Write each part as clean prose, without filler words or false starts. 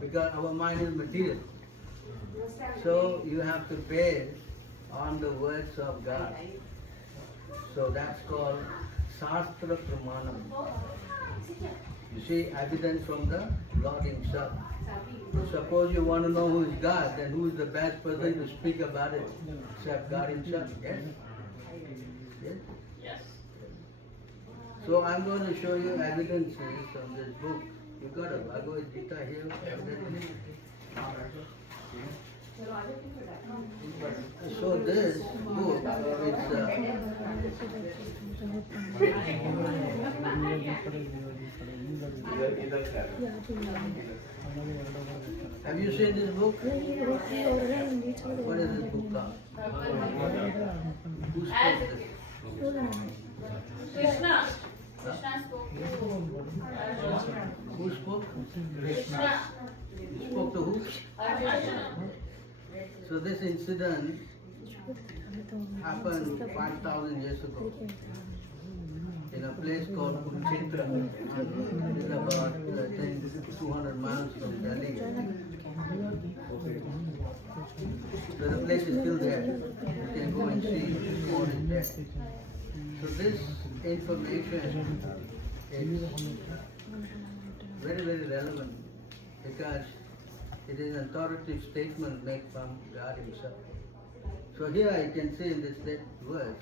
because our mind is material. So you have to base on the words of God. So that's called Shastra Pramanam. You see, evidence from the Lord Himself. Suppose you want to know who is God, then who is the best person to speak about it? Except God Himself, yes? Yes? Yes. So I'm going to show you evidences from this book. You got a Bhagavad Gita here? So this book, have you seen this book? What is this book called? Who spoke this? Krishna. Krishna spoke to Who spoke? Krishna. Spoke to who? Arjuna. So this incident happened 5,000 years ago in a place called Kurukshetra. It is about, I think, 200 miles from Delhi. So the place is still there. You can go and see the fort is there. So this information is very, very relevant because it is an authoritative statement made from God Himself. So here I can see in this verse,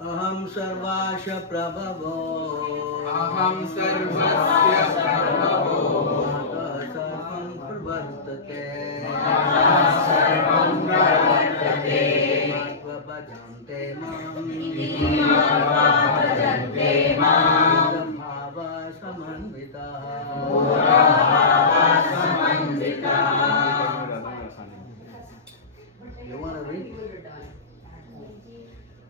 Aham sarvasya prabhavo Aham sarvasya prabhavo Mata sarvam pravartate sarvam pravartate Matva bhajante mam bhajante mam bhava samanvitaha You want to read?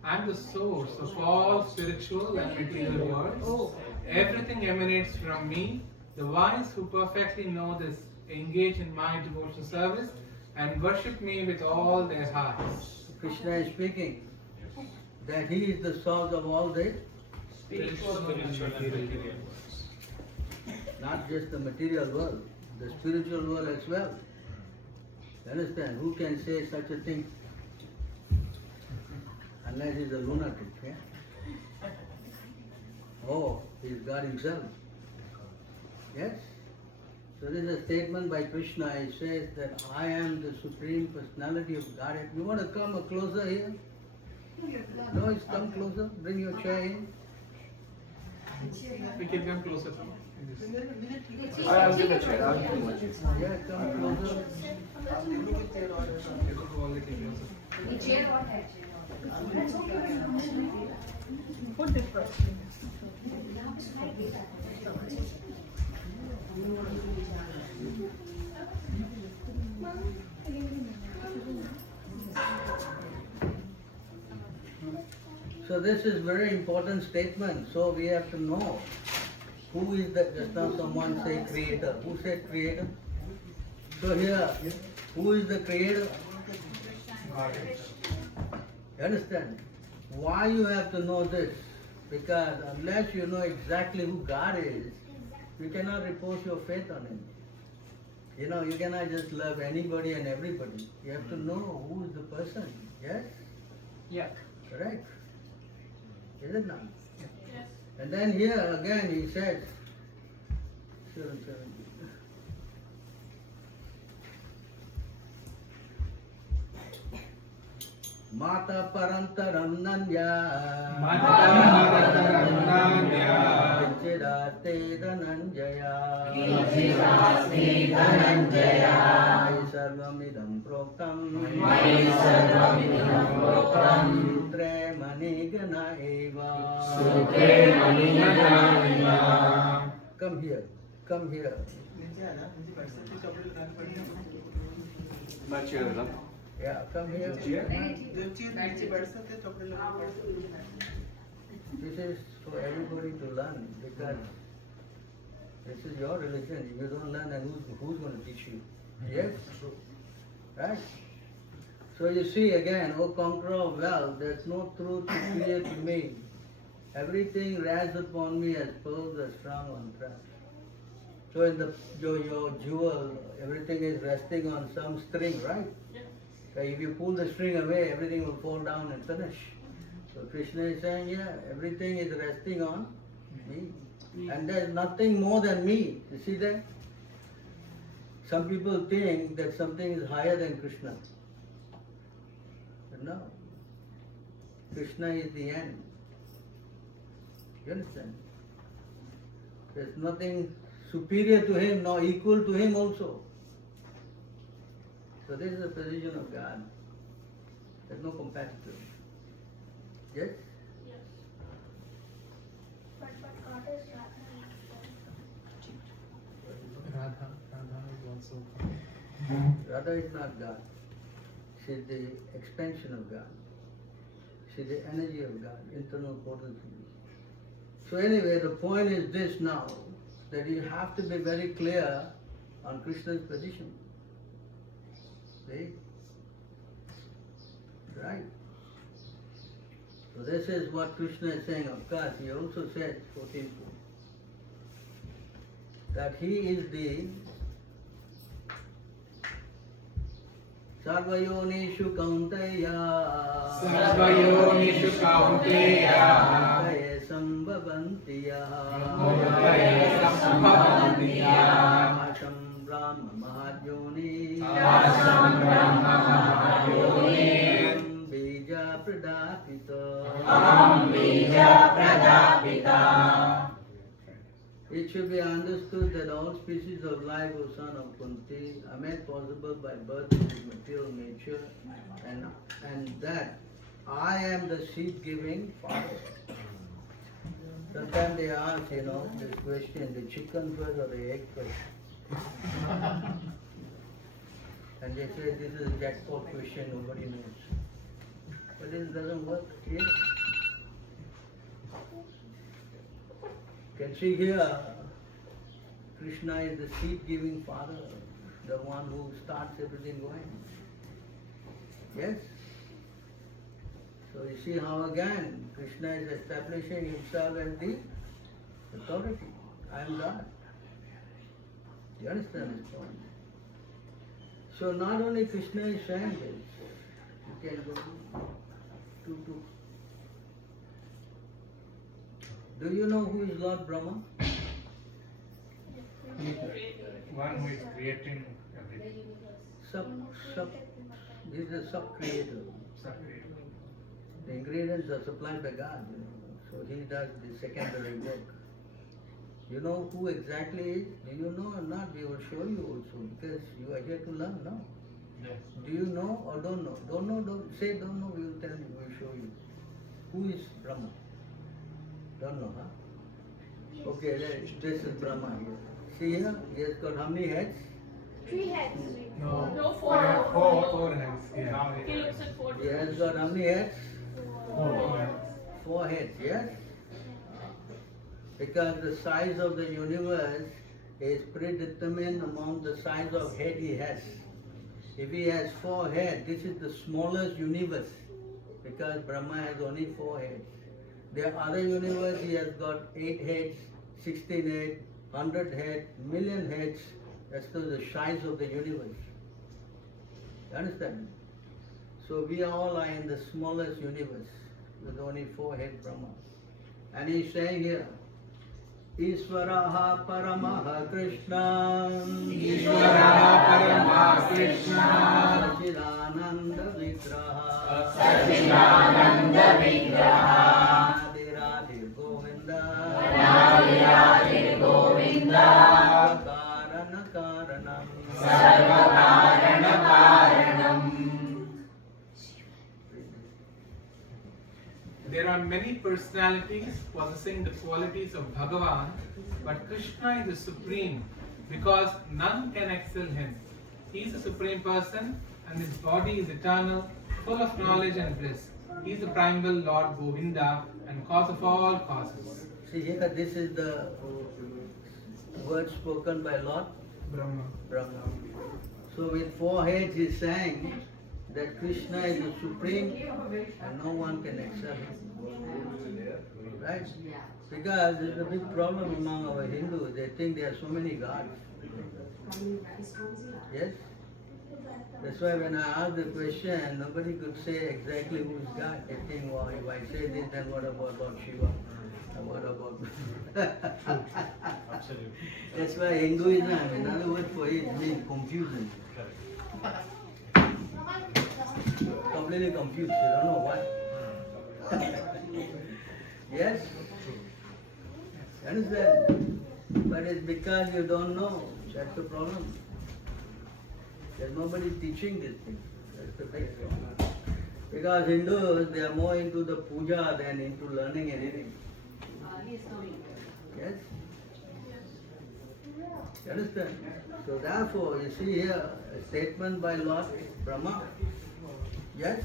I am the source of all spiritual and material worlds. Everything emanates from me. The wise who perfectly know this engage in my devotional service and worship me with all their hearts. Krishna is speaking that He is the source of all the, Spiritual and material worlds. not just the material world, the spiritual world as well. You understand? Who can say such a thing? Unless he's a lunatic. Yeah? Oh, he's God Himself. Yes? So this is a statement by Krishna. He says that I am the Supreme Personality of Godhead. You want to come closer here? No, it's come closer. Bring your chair in. We can come closer. I'll give a chair. I'll give a chair. Yeah, come closer. Put it first. So this is very important statement. So we have to know who is the, just now someone say creator. Who said creator? So here, who is the creator? You understand? Why you have to know this? Because unless you know exactly who God is, you cannot repose your faith on Him. You know, you cannot just love anybody and everybody. You have to know who is the person. Yes? Yeah. Correct? Is it not? Yes. And then here again he says, Mata parantaram nanya Vichirate dhananjaya Mai sarvamidam proktam Sutre manigana eva Come here, come here. My chair, no? Yeah, come here. This is for everybody to learn because this is your religion. If you don't learn, then who's going to teach you? Yes? Right? So you see again, O conqueror of wealth, there's no truth clear to me. Everything rests upon me as pearls are strung on traps. So in your jewel, everything is resting on some string, right? Yeah. So if you pull the string away, everything will fall down and finish. So Krishna is saying, yeah, everything is resting on me. And there's nothing more than me. You see that? Some people think that something is higher than Krishna. But no. Krishna is the end. You understand? There's nothing superior to him nor equal to him also. So this is the position of God. There's no competitor. Yes? Yes. But God is Radha is also. Radha is not God. She is the expansion of God. She is the energy of God, internal potency. So anyway, the point is this now, that you have to be very clear on Krishna's position. See? Right? So this is what Krishna is saying. Of course, he also said, 14, that he is the Sarvayonishu Kaunteya Sarvayonishu Kaunteya Mudaya Sambhavantiya Mudaya Sambhavantiya Asham Brahma Mahajoni Asham Brahma Mahajoni Bija Pradapita Bija Pradapita. It should be understood that all species of life, O son of Kunti, are made possible by birth into material nature, and that I am the seed-giving father. Sometimes they ask, this question, the chicken first or the egg first? And they say this is a jackpot question, nobody knows. But it doesn't work here. Can see here, Krishna is the seed-giving father, the one who starts everything going. Yes? So you see how again Krishna is establishing himself as the authority. I am God. You understand this point? So not only Krishna is saying this, you can go to Do you know who is Lord Brahma? One who is creating everything. This is a sub-creator. The ingredients are supplied by God, So he does the secondary work. You know who exactly is? Do you know or not? We will show you also because you are here to learn, no? Yes. Do you know or don't know? Don't know, say don't know, we will tell you, we will show you. Who is Brahma? Don't know, huh? Okay, this is Brahma here. See here, he has got how many heads? 3 heads. No, four. Four heads. Yeah. He looks at four. He has got how many heads? 4 4 heads, yes? Because the size of the universe is predetermined among the size of head he has. If he has 4 heads, this is the smallest universe because Brahma has only 4 heads. There are other universe, he has got 8 heads, 16 heads, 100 heads, million heads. That's the size of the universe. You understand? So we all are in the smallest universe with only 4 head Brahma. And he's saying here, Ishvaraha Paramaha Krishna Ishvaraha Paramaha Krishna Sachidananda Vigraha Sachidananda Vigraha Radhe Radhe Govinda Radhe Radhe Govinda Karana Karanam Sarva Karana Karanam. There are many personalities possessing the qualities of Bhagavan, but Krishna is the supreme because none can excel him. He is the supreme person and his body is eternal, full of knowledge and bliss. He is the primal Lord Govinda and cause of all causes. See here, this is the word spoken by Lord Brahma. Brahma. So with 4 heads he sang that Krishna is the supreme and no one can excel him. Right? Because there's a big problem among our Hindus. They think there are so many gods. Yes? That's why when I asked the question, nobody could say exactly who's God. They think, well, if I say this, then what about Lord Shiva? And what about... Absolutely. That's why Hinduism, another word for it means confusion. Completely confused, you don't know what. Yes? Understand? But it's because you don't know. That's the problem. There's nobody teaching this thing. That's the big problem. Because Hindus, they are more into the puja than into learning anything. Yes? You understand? So therefore, you see here, a statement by Lord Brahma. Yes?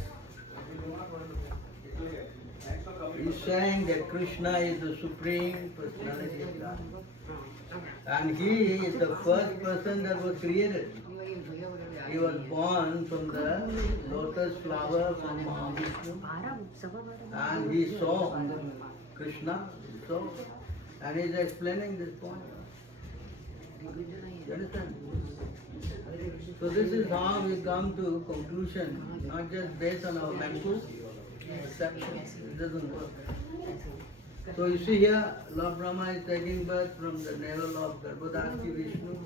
He's saying that Krishna is the Supreme Personality of God. And he is the first person that was created. He was born from the lotus flower from Vishnu. And he saw Krishna, he saw. And he's explaining this point. You understand? So this is how we come to conclusion, not just based on our mental perception. It doesn't work. So you see here, Lord Brahma is taking birth from the navel of Garbhodaki Vishnu.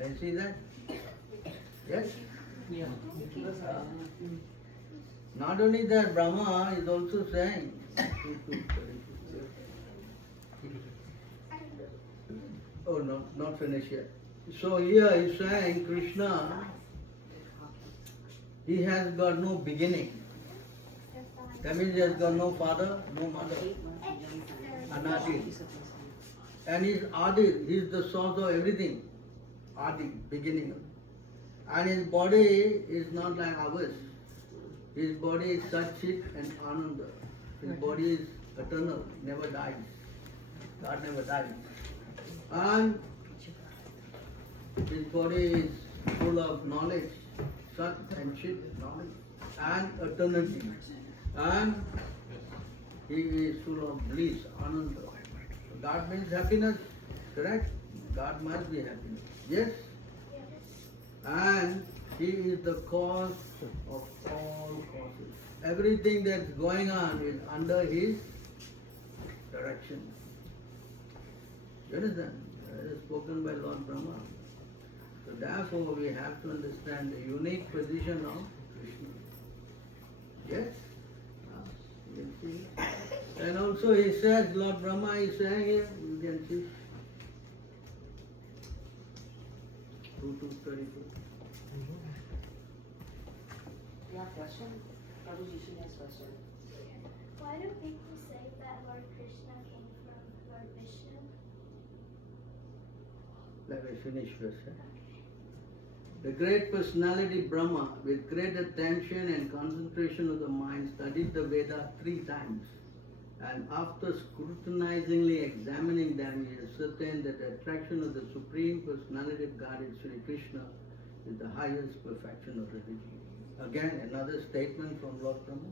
And you see that? Yes? Not only that, Brahma is also saying, oh no, not finished yet. So here he's saying Krishna, he has got no beginning. That means he has got no father, no mother. Anadi. And he's Adi, he's the source of everything. Adi, beginning. And his body is not like ours. His body is Satchit and Ananda. His body is eternal, never dies. God never dies. And his body is full of knowledge, Sat and Chit knowledge, and eternity. And he is full of bliss, Ananda. God means happiness, correct? God must be happiness. Yes? And he is the cause of all causes. Everything that's going on is under his direction. You understand? That is spoken by Lord Brahma. So therefore we have to understand the unique position of Krishna. Yes? You can see. And also he says, Lord Brahma is saying here, you can see. 2:34. You have question? Prabhu Jishi has question. Why do people say that Lord Krishna came from Lord Vishnu? Let me finish first. The great personality Brahma, with great attention and concentration of the mind, studied the Veda 3 times. And after scrutinizingly examining them, he ascertained that the attraction of the Supreme Personality of God is Sri Krishna is the highest perfection of religion. Again, another statement from Lord Brahma.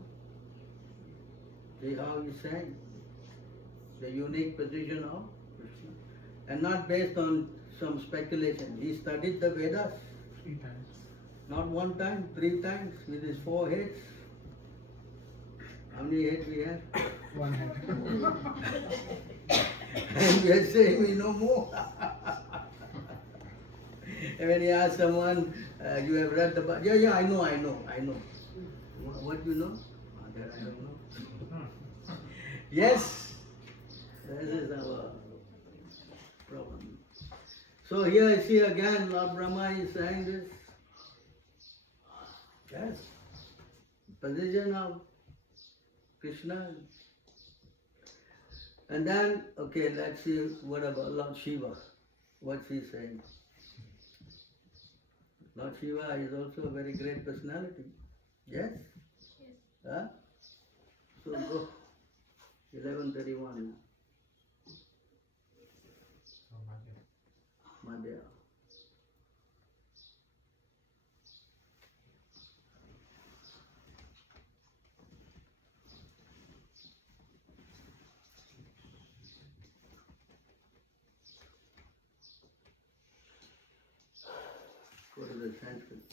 See how he's saying the unique position of Krishna. And not based on some speculation. He studied the Vedas. 3 times. Not 1 time, 3 times with his 4 heads. How many heads we have? 1 head. And we are saying we know more. And when you ask someone, you have read the Bible, yeah, I know. What do you know? That I don't know. Yes, this is our problem. So here you see again, Lord Brahma is saying this. Yes, position of Krishna. And then, okay, let's see what about Lord Shiva. What's he saying? Lord Shiva is also a very great personality. Yes? Yes. Huh? So go. 11:31. Madhya. Sanskrit.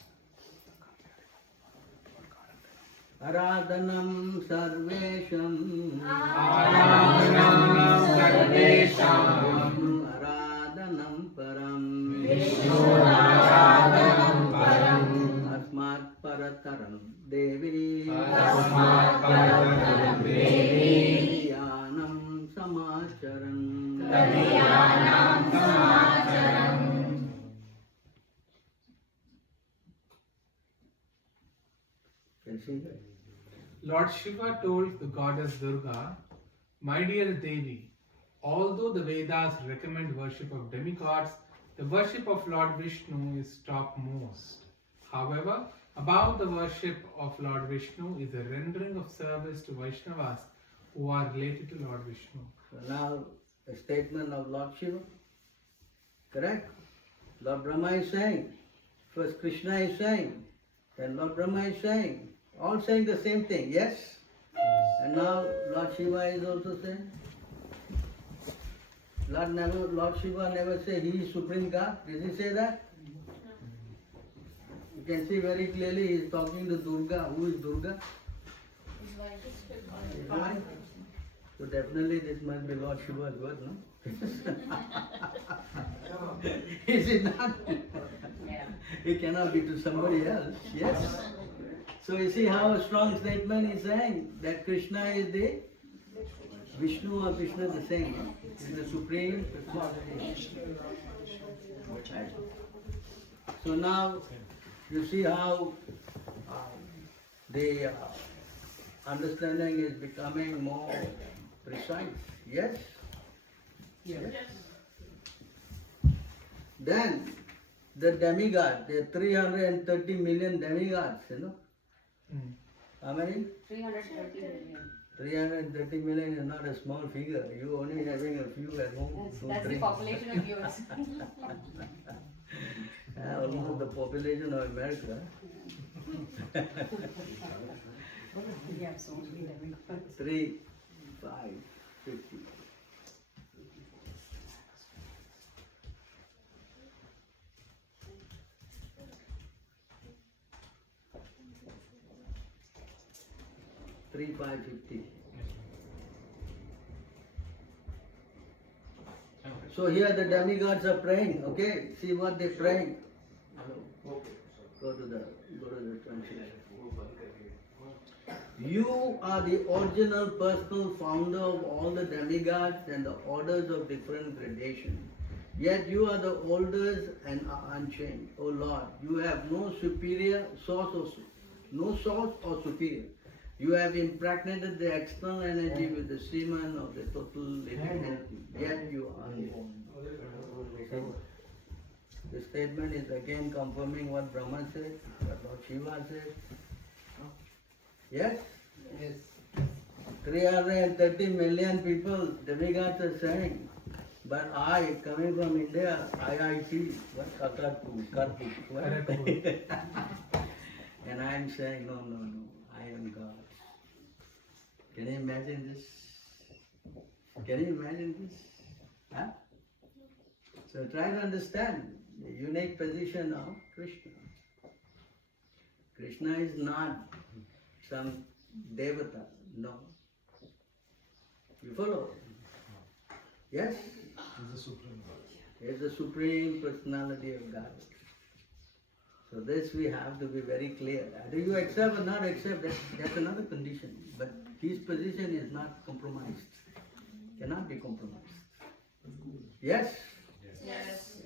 Aradhanam sarvesham. Aradhanam sarvesham. Vishnu aradhanam param. Vishnu aradhanam param. Asmat parataram devi. Tasmat parataram devi. Yanam samacharan. Tadiyanam samacharam. Can you see that? Lord Shiva told the goddess Durga, "My dear Devi, although the Vedas recommend worship of demigods, the worship of Lord Vishnu is topmost. However, above the worship of Lord Vishnu is a rendering of service to Vaishnavas who are related to Lord Vishnu." So now a statement of Lord Shiva. Correct? Lord Brahma is saying. First Krishna is saying. Then Lord Brahma is saying. All saying the same thing, yes? And now Lord Shiva is also saying. Lord Shiva never said he is Supreme God. Did he say that? You can see very clearly he is talking to Durga. Who is Durga? His wife. So definitely this must be Lord Shiva's word, no? Is it not? It cannot be to somebody else, yes? So you see how a strong statement is saying that Krishna is the Vishnu or Krishna the same, no? Is the supreme personality. Right. So now you see how the understanding is becoming more precise. Yes? Yes. Then the demigod, there are 330 million demigods, you know. How many? 330 million. 330 million is not a small figure. You only having a few at home. That's the population of US. Almost the population of America. We have so many demigods. 3, 5, 50. Three, 5, 50. So here the demigods are praying, okay? See what they're praying. Go to the translation. You are the original personal founder of all the demigods and the orders of different gradation. Yet you are the oldest and are unchanged. O Lord, you have no superior source or no source or superior. You have impregnated the external energy with the semen of the total living entity. Yet you are unborn. So, the statement is again confirming what Brahma said, what Lord Shiva said. Yes? Yes. 330 million people, demigods are saying. But I, coming from India, IIT, what Karpur, what? And I am saying, no, I am God. Can you imagine this? Can you imagine this? Huh? So try to understand the unique position of Krishna. Krishna is not some devata, no. You follow? Yes? He is the supreme personality of God. So this we have to be very clear. Do you accept or not accept, that's another condition. But his position is not compromised. Cannot be compromised. Yes? Yes.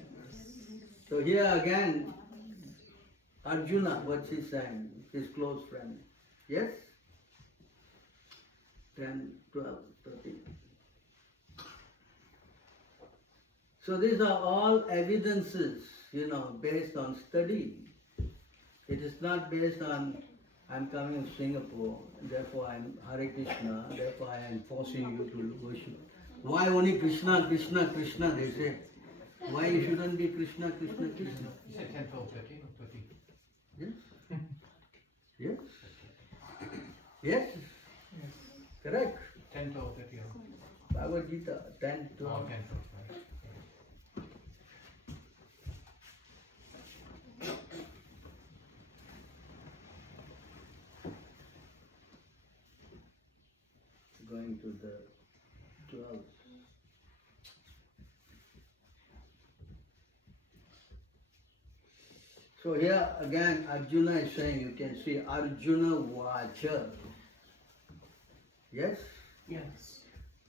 So here again, Arjuna, what she's saying, his close friend. Yes? 10, 12, 13. So these are all evidences, based on study. It is not based on, I'm coming to Singapore, therefore I'm Hare Krishna, therefore I am forcing you to worship. Why only Krishna, Krishna, Krishna, they say. Why you shouldn't be Krishna, Krishna, Krishna? You said 10, 12, 13 or 13? Yes? Yes? Yes? Yes. Correct? 10, 12, 13. Bhagavad Gita, 10, 12. Oh, 10, 12, right. going to the 12th. So here again Arjuna is saying, you can see Arjuna Vacha. Yes? Yes.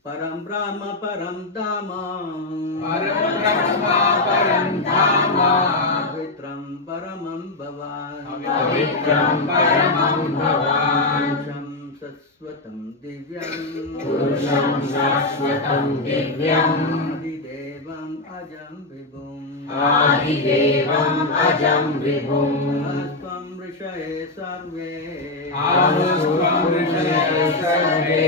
Param Brahma Param Dhamma Param Brahma Param Dhama Pavitram Paramam Bhavan Pavitram Paramam Bhavan Purusham Saswatam Divyam Purusham Sashvatam Divyam Adidevam Ajam Vibhum Adidevam Ajam Vibhum Asvam Rishaye Sarve Ahustvam Rishaye Sarve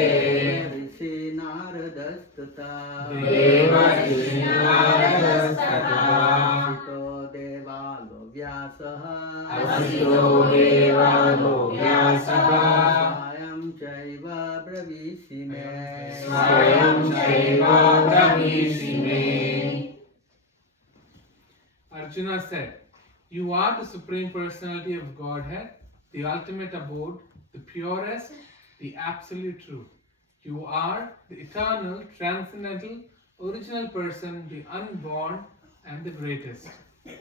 Rishi Naradastata Devarishi Naradastata Asito Devalo Vyasaha Asito Devalo Vyasaha Swayam Chaiva Bravishime Swayam Chaiva Bravishime. Arjuna said, you are the Supreme Personality of Godhead, the ultimate abode, the purest, the absolute truth. You are the eternal, transcendental, original person, the unborn and the greatest.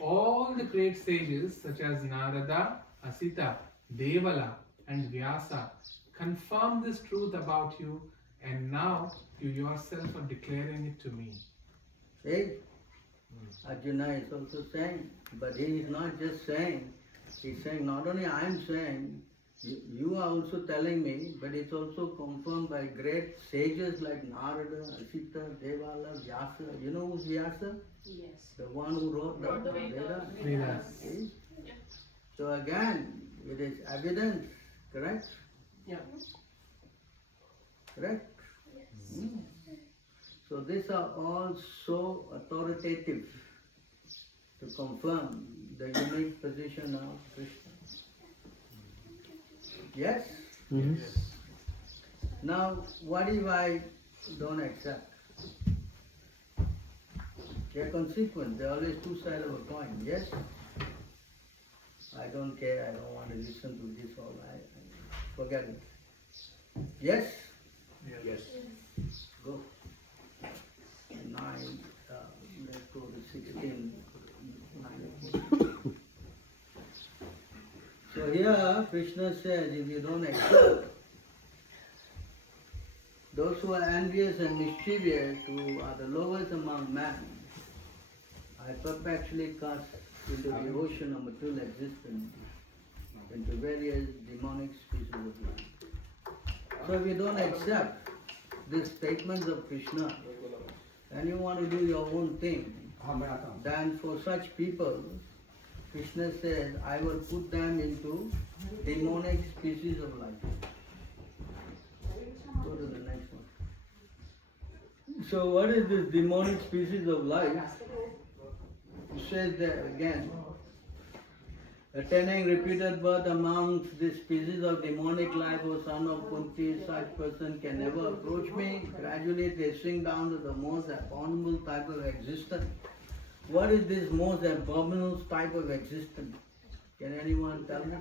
All the great sages such as Narada, Asita, Devala and Vyasa confirm this truth about you, and now you yourself are declaring it to me. See? Arjuna is also saying, but he is not just saying, he's saying not only I am saying, you are also telling me, but it's also confirmed by great sages like Narada, Asita, Devala, Vyasa. You know who's Vyasa? Yes. The one who wrote the Vedas. Vedas. See? So again, it is evidence, correct? Yeah. Correct? Hmm. So these are all so authoritative to confirm the unique position of Krishna. Yes? Yes. Now, what if I don't accept? They are consequent. There are always two sides of a coin. Yes? I don't care. I don't want to listen to this all. I forget it. Yes? Yes. Go. 9, let's go to 16. 9. So here Krishna says, if you don't accept, those who are envious and mischievous, who are the lowest among men, I perpetually cast into the ocean of material existence, into various demonic species of life. So if you don't accept these statements of Krishna, and you want to do your own thing, then for such people, Krishna says, I will put them into demonic species of life. Go to the next one. So what is this demonic species of life? It says that again, attaining repeated birth amongst the species of demonic life, O son of Kunti, such person can never approach me, gradually they sink down to the most abominable type of existence. What is this most abominable type of existence? Can anyone tell me?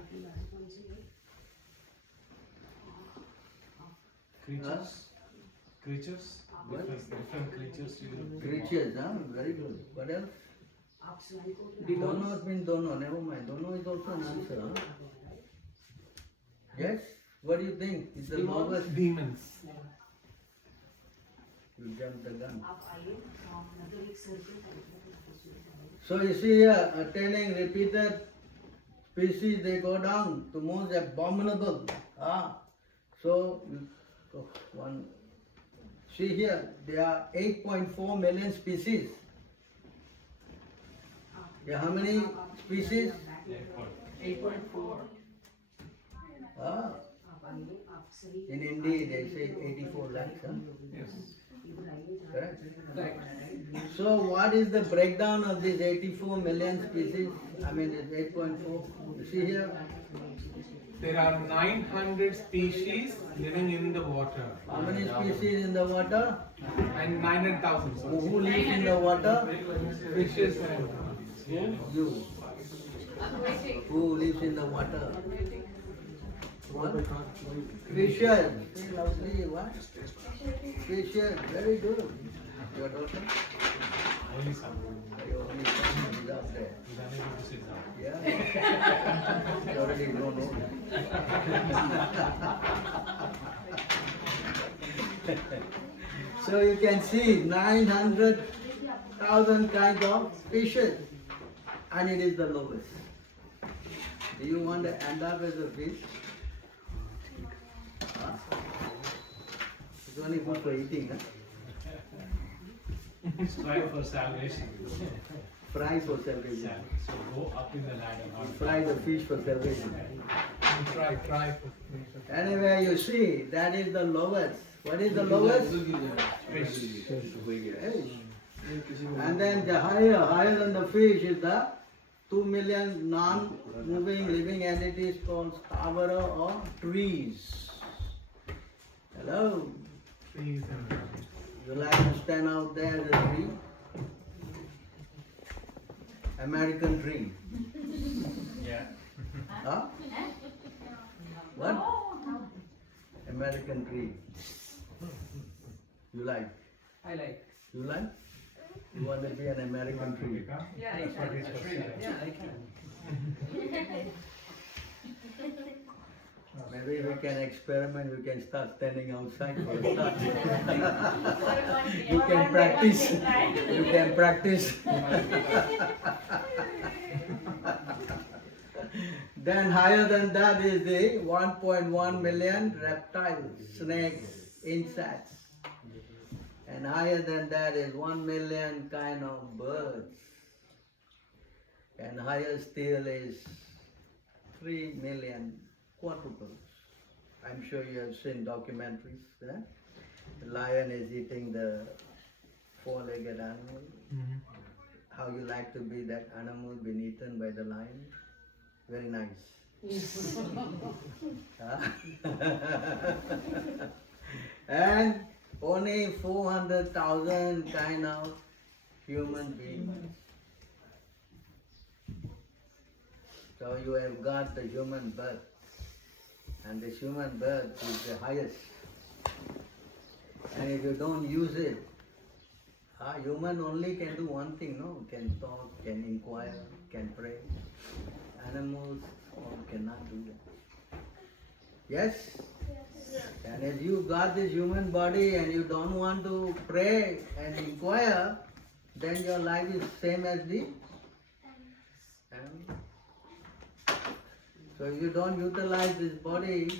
Creatures? Creatures? Different creatures. Creatures, huh? Very good. What else? Dono means dono, never mind. Dono is also an answer, huh? Yes? What do you think? Is the lowest? Demons. You jumped the gun. So you see here, attaining repeated species, they go down to most abominable. So, one. See here, there are 8.4 million species. Yeah, how many species? 8.4. In India they say 84 lakhs. Huh? Yes. Correct? Right. So what is the breakdown of these 84 million species? I mean it's 8.4. You see here? There are 900 species living in the water. How many species in the water? And 900,000. Who lives in the water? Fishes and You. I'm waiting. Who lives in the water? I'm waiting. What? Fishes. Say loudly, what? Fishes. Very good. Your daughter? Only some. Your only son is up there. He's unable to sit down. Yeah. You already don't know. So you can see 900,000 kinds of fishes, and it is the lowest. Do you want to end up as a fish? Huh? It's only good for eating, huh? Strive for salvation. Fry for salvation. So go up in the ladder. Not Fry the fish for salvation. Try. Anyway, you see, that is the lowest. What is the lowest? fish. Fish. And then the higher than the fish is the 2 million non-moving living entities called Stavara or trees. Hello? Trees and You like to stand out there as a tree? American tree. Yeah. Huh? What? American tree. You like? I like. You like? You want to be an American tree? Yeah, I That's what can. it was said. Yeah, I can. Maybe we can experiment, we can start standing outside for a start. You can practice. You can practice. Then higher than that is the 1.1 million reptiles, snakes, insects. And higher than that is 1 million kind of birds. And higher still is 3 million quadruples. I'm sure you have seen documentaries. The lion is eating the four-legged animal. How you like to be that animal being eaten by the lion? Very nice. Huh? And only 400,000 kind of human beings. So you have got the human birth, and this human birth is the highest. And if you don't use it, human only can do one thing, no? Can talk, can inquire, can pray. Animals all cannot do that. Yes? And if you got this human body and you don't want to pray and inquire, then your life is same as the animal. So if you don't utilize this body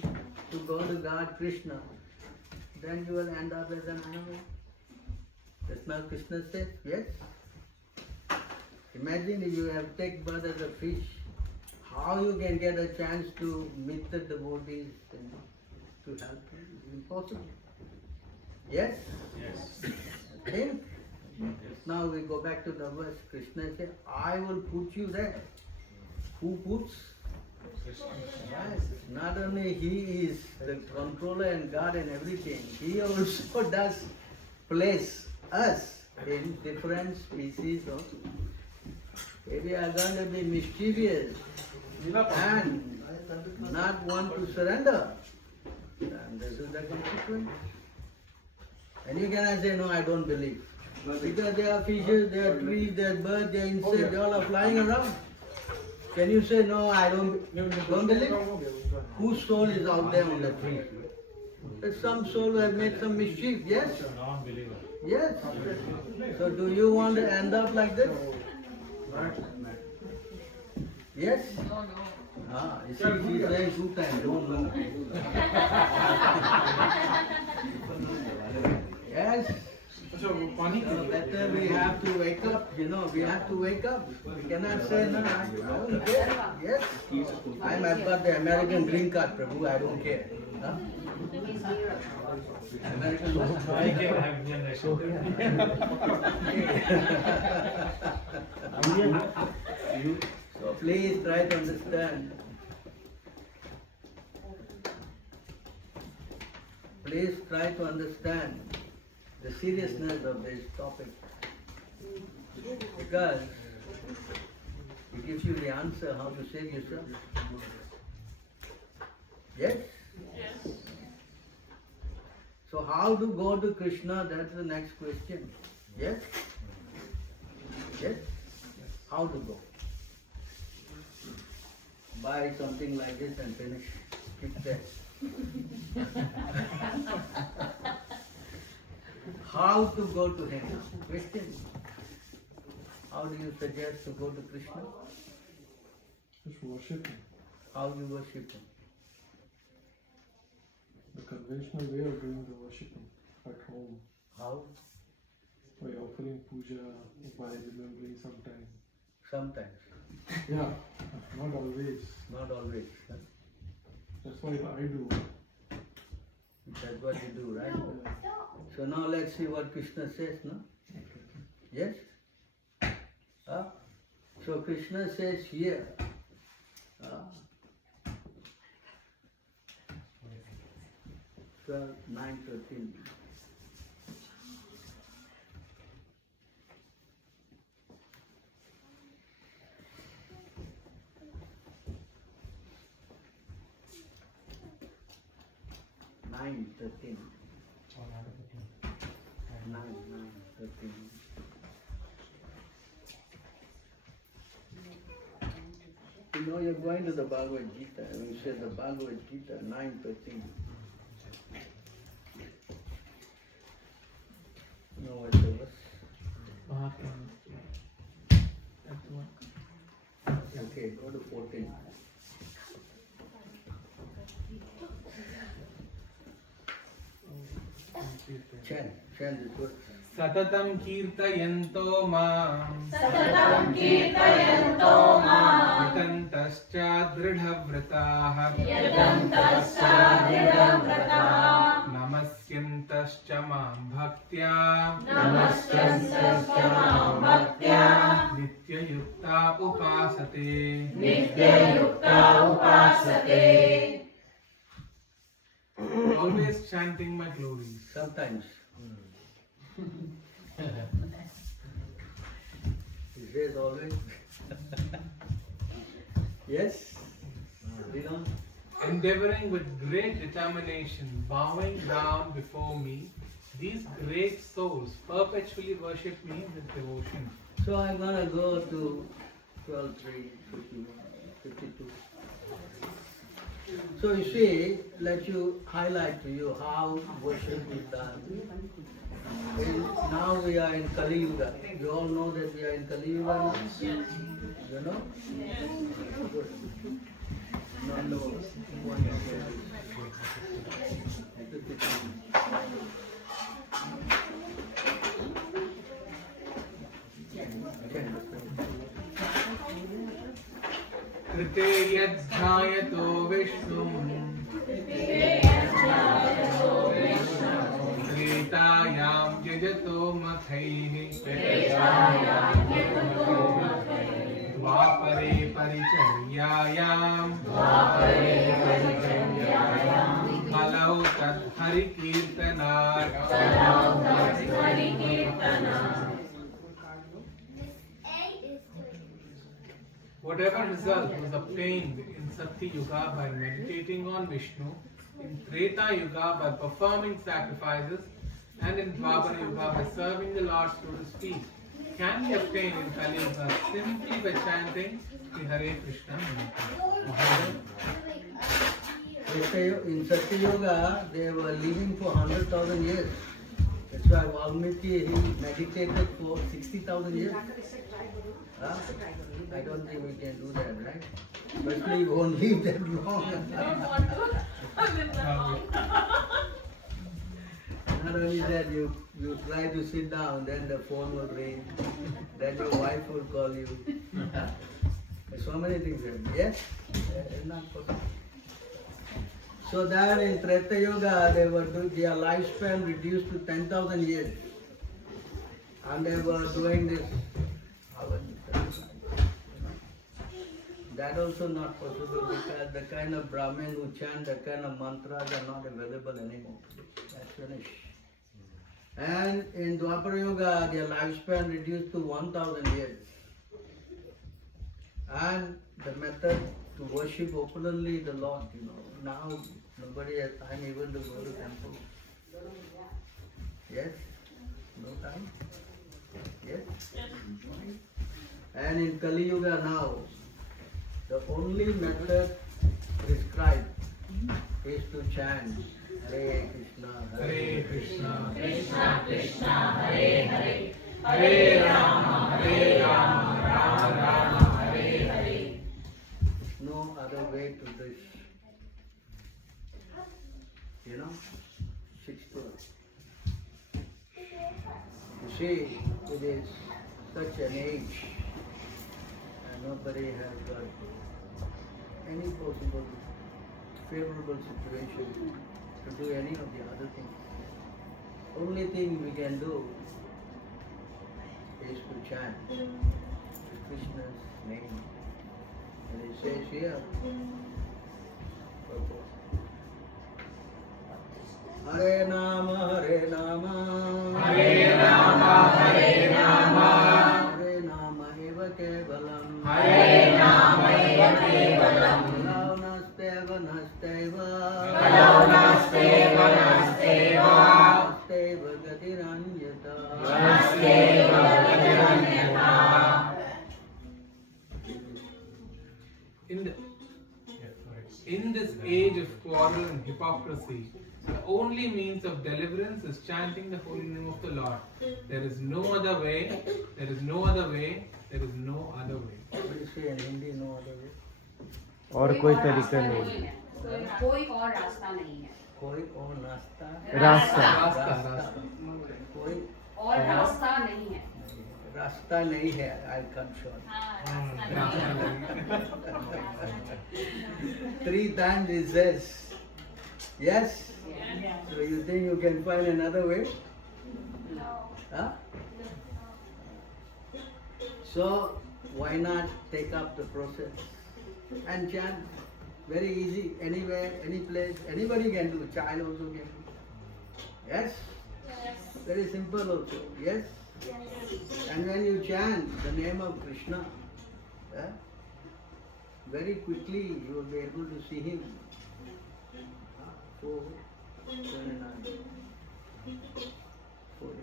to go to God, Krishna, then you will end up as an animal. That's now Krishna says, yes? Imagine if you have taken birth as a fish, how you can get a chance to meet the devotees and to help them? It's impossible. Yes? Yes. Think. Now we go back to the verse. Krishna said, I will put you there. Who puts? Yes. Not only he is the controller and God and everything, he also does place us in different species of. If we are going to be mischievous and not want to surrender, then this is the consequence. And you cannot say, no, I don't believe. Because there are fishes, there are trees, there are birds, there are insects, they all are flying around. Can you say, no, I don't believe? Whose soul is out there on the tree? There's some soul who have made some mischief, yes? Non-believer. Yes. So do you want to end up like this? Yes? No. You see, she's saying 2 times, don't know. Yes? so funny. Better we have to wake up, we have to wake up. We cannot say, no, I don't care. Yes? I've got the American green card, Prabhu, I don't care. Huh? American I can have generation. So please try to understand. Please try to understand the seriousness of this topic. Because it gives you the answer how to save yourself. Yes? So how to go to Krishna? That's the next question. Yes? Yes? How to go? Buy something like this and finish. Keep that. How to go to him? Question. How do you suggest to go to Krishna? Just worship him. How you worship him? The conventional way of doing the worshiping at home. How? By offering puja, by remembering sometime. Sometimes. Yeah, not always. Not always. Huh? That's what I do. That's what you do, right? So now let's see what Krishna says, no? Yes? Huh? So Krishna says here, 12, 9, 13. Nine, 13. 9, 13. You know, you're going to the Bhagavad Gita, and you said the Bhagavad Gita, 9:13. No, what it was? Okay, go to 14. Chant this word. Satatam kirtayanto maam. सततं कीर्तयन्तो माम् यतन्तश्च दृढव्रताः यतन्तश्च दृढव्रताः नमस्यन्तश्च मां भक्त्या नमस्यन्तश्च मां भक्त्या नित्ययुक्ता उपासते नित्ययुक्ता उपासते always chanting my glories. Sometimes. He says always. Yes? You know? Endeavoring with great determination, bowing down before me, these great souls perpetually worship me with devotion. So I'm gonna go to 12:3, 51, 52. So you see, let you highlight to you how worship is done. Now we are in Kali Yuga. You all know that we are in Kali Yuga now? You know? Good. No, no. One कृते यज्ञायतो विष्णुं त्रेतायां यजतो मखैः द्वापरे परिचर्यायां कलौ तद्धरिकीर्तनात् Whatever result was obtained in Satya Yuga by meditating on Vishnu, in Treta Yuga by performing sacrifices, and in Dwapara Yuga by serving the Lord's lotus feet, can be obtained in Kali Yuga simply by chanting the Hare Krishna mantra. In Satya Yuga, they were living for 100,000 years. That's why Valmiki, he meditated for 60,000 years. Huh? I don't think we can do that, right? Especially we won't live that long. Not only that, you try to sit down, then the phone will ring, then your wife will call you. There's so many things there. Yes? It's not possible. So that in Treta Yuga, they were doing, their lifespan reduced to 10,000 years. And they were doing this. That also not possible because the kind of Brahmin who chant the kind of mantras are not available anymore. That's finished. And in Dwapara Yuga, their lifespan reduced to 1,000 years. And the method to worship openly the Lord, now nobody has time even to go to temple. Yes? No time? Yes? And in Kali Yuga now, the only method prescribed is to chant Hare Krishna, Hare Krishna, Krishna Krishna Hare Hare Hare Rama, Hare Rama, Rama Rama, Hare Hare. No other way to this. Six to us. You see, it is such an age and nobody has got any possible favorable situation to do any of the other things. Only thing we can do is to chant Krishna's name. And it says here, Hare Nama, Hare Nama, Hare Rama, Hare Rama, Hare Nama eva kevalam, Hare Rama eva kevalam Kalau nasteva nasteva, Kalau nasteva nasteva nasteva gatiranyata, Nasteva gatiranyata. In this age of quarrel and hypocrisy, the only means of deliverance is chanting the holy name of the Lord. There is no other way, there is no other way, there is no other way. What do you say in Hindi, no other way? और कोई तरीका नहीं है, कोई और रास्ता नहीं है, कोई और नाश्ता, रास्ता रास्ता कोई और रास्ता नहीं है, रास्ता नहीं है. I'll cut short. 3 times it says, yes? So you think you can find another way? Huh? So why not take up the process and chant? Very easy, anywhere, any place, anybody can do. Child also can do. Yes? Very simple also. Yes? And when you chant the name of Krishna, very quickly you will be able to see him. 4, 29, 40,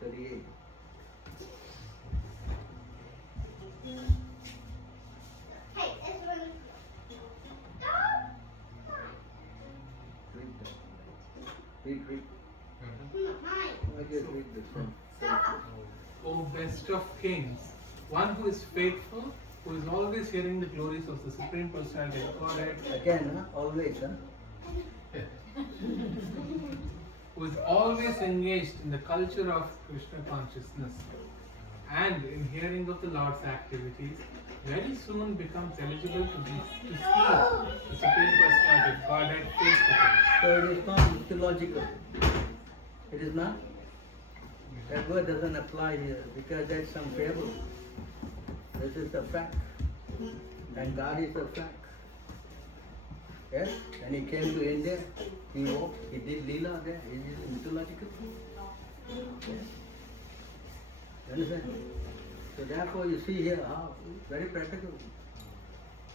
38. Hey, it's really Read. I just read this one. O best of kings, one who is faithful, who is always hearing the glories of the Supreme Personality of Godhead, Again, always, huh? who is always engaged in the culture of Krishna consciousness and in hearing of the Lord's activities, very soon becomes eligible to see the Supreme Personality of Godhead face to face. So it is not mythological. It is not. That word doesn't apply here because that's some fable. This is a fact. And God is a fact. Yes? When he came to India, he walked, he did Leela there. Is it mythological? Yes. You understand? So therefore you see here how very practical.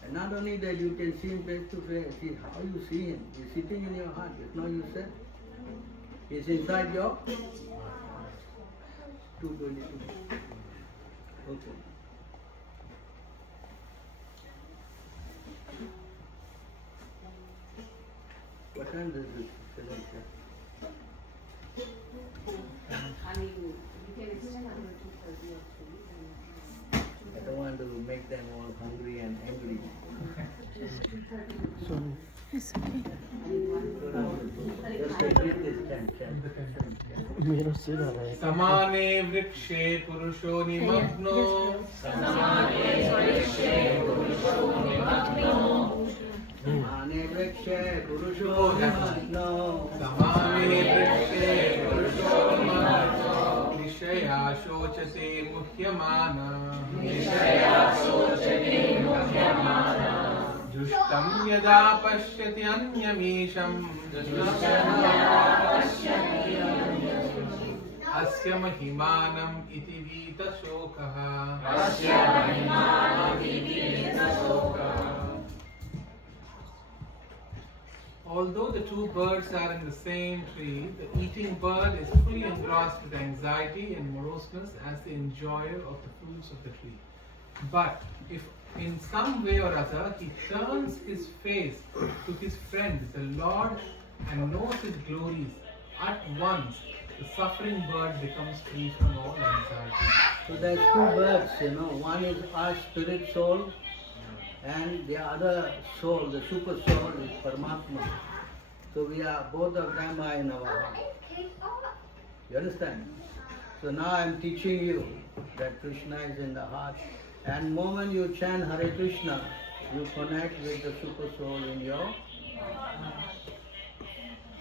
And not only that you can see him face to face, see how you see him. He's sitting in your heart, it's not you said. He's inside your 222. Okay. What time does this finish? I mean, you can extend until 2:30 or 3. I don't want to make them all hungry and angry. Just read this chant. मेरा सिर आ रहा है. समाने वृक्षे पुरुषो निमग्नो समाने वृक्षे पुरुषो निमग्नो Mane vrikshe purusho nimagno. समाने वृक्षे पुरुषो निमग्नो निशया शोचते मुह्यमाना निशया शोचते मुह्यमाना दुष्टं यदा पश्यति अन्यमीशं Asya Mahimanam iti Vita Shokaha. Although the two birds are in the same tree, the eating bird is fully engrossed with anxiety and moroseness as the enjoyer of the fruits of the tree. But if in some way or other he turns his face to his friend, the Lord, and knows his glories, at once the suffering bird becomes free from all anxiety. So there's two birds, one is our spirit soul and the other soul, the super soul is Paramatma. So we are, both of them are in our heart. You understand? So now I am teaching you that Krishna is in the heart. And moment you chant Hare Krishna, you connect with the super soul in your heart.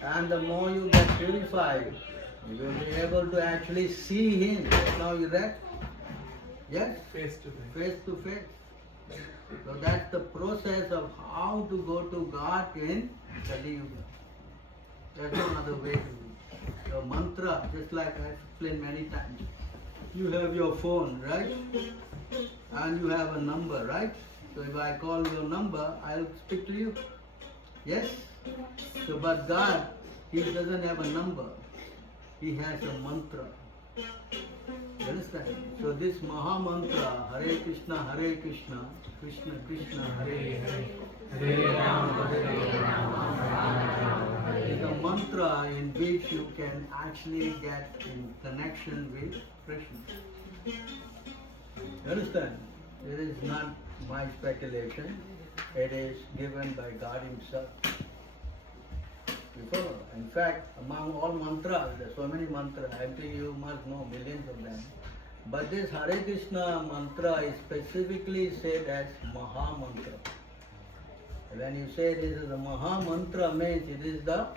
And the more you get purified, you will be able to actually see him. Now you read? Yes? Face to face. Face to face. So that's the process of how to go to God in Kali Yuga. There's no other way to do it. The mantra, just like I explained many times. You have your phone, right? And you have a number, right? So if I call your number, I'll speak to you. Yes? So but God, he doesn't have a number. He has a mantra. You understand? So this Maha Mantra, Hare Krishna, Krishna Krishna, Hare Hare, Hare Rama, is a mantra in which you can actually get in connection with Krishna. You understand? It is not my speculation. It is given by God himself. You follow? In fact, among all mantras, there are so many mantras, I think you must know millions of them. But this Hare Krishna mantra is specifically said as Maha Mantra. When you say this is a Maha Mantra, means it is the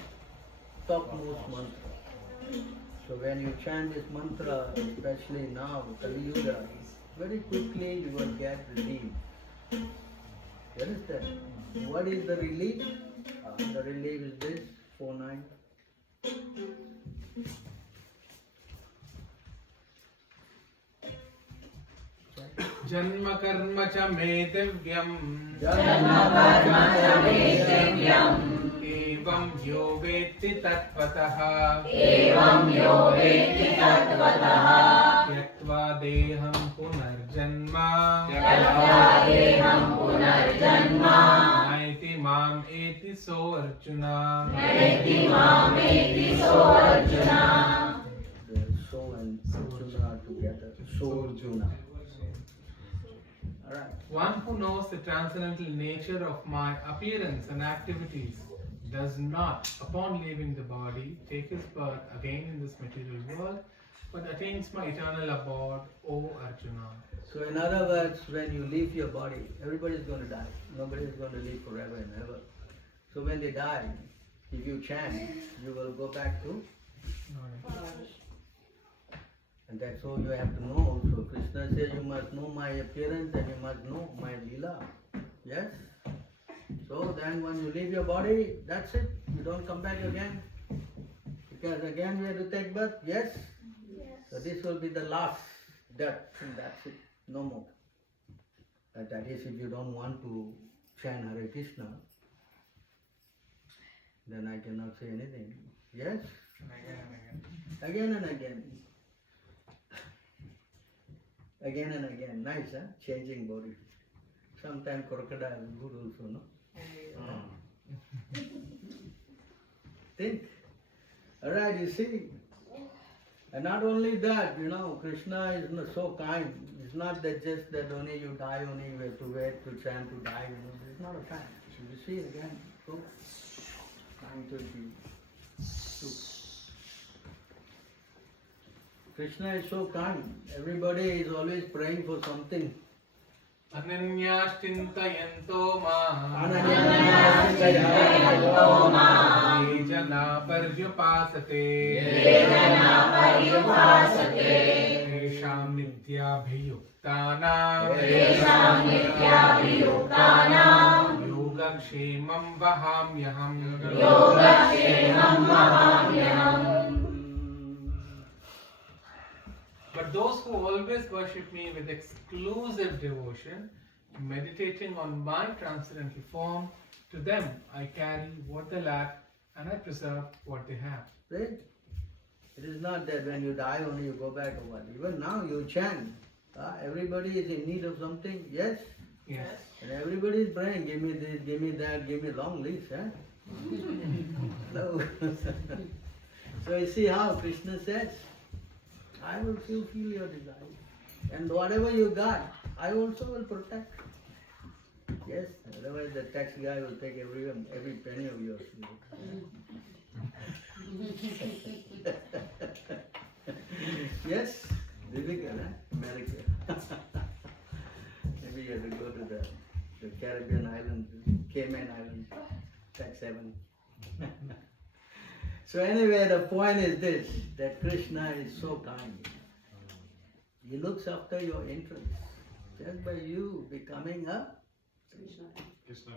topmost mantra. So when you chant this mantra, especially now, Kali Yuga, very quickly you will get relief. You understand? What is the relief? The relief is this, 4-9. Janma karma cha me divyam. Evam yo vetti tattvataha. Yaktva deham punarjanma. Naiti mam eti so Arjuna. The so and Arjuna are together. So Arjuna. Alright. One who knows the transcendental nature of my appearance and activities does not, upon leaving the body, take his birth again in this material world, but attains my eternal abode, O Arjuna. So in other words, when you leave your body, everybody is going to die. Nobody is going to live forever and ever. So when they die, if you chant, you will go back to. And that's all you have to know. So Krishna says you must know my appearance and you must know my Leela. Yes? So then when you leave your body, that's it. You don't come back again. Because again we have to take birth. Yes? So this will be the last death and that's it. No more. That is if you don't want to chant Hare Krishna, then I cannot say anything. Yes? Again and again. Again and again. Nice, huh? Changing body. Sometimes crocodile is good also, no? Think. Alright, you see. And not only that, Krishna is so kind. It's not that just that only you die, only you have to wait to chant to die. It's not a fact. You see again. So, 9:22. Krishna is so kind. Everybody is always praying for something. Ananyashtintayanto ma. Ye jana paryupasate. Tesham nityabhiyuktanam. Yogakshemam vahamyaham. But those who always worship me with exclusive devotion, meditating on my transcendental form, to them I carry what they lack and I preserve what they have. Right? It is not that when you die only you go back or what. Even now you chant. Everybody is in need of something, yes? Yes. And everybody is praying, give me this, give me that, give me long list, huh? Hello. So you see how Krishna says, I will fulfill your desire. And whatever you got, I also will protect. Yes, otherwise the tax guy will take every penny of yours. Yes, difficult, huh? America. Maybe you have to go to the Caribbean islands, Cayman Islands, tax heaven. So anyway, the point is this, that Krishna is so kind. He looks after your interests. Just by you becoming a Krishna.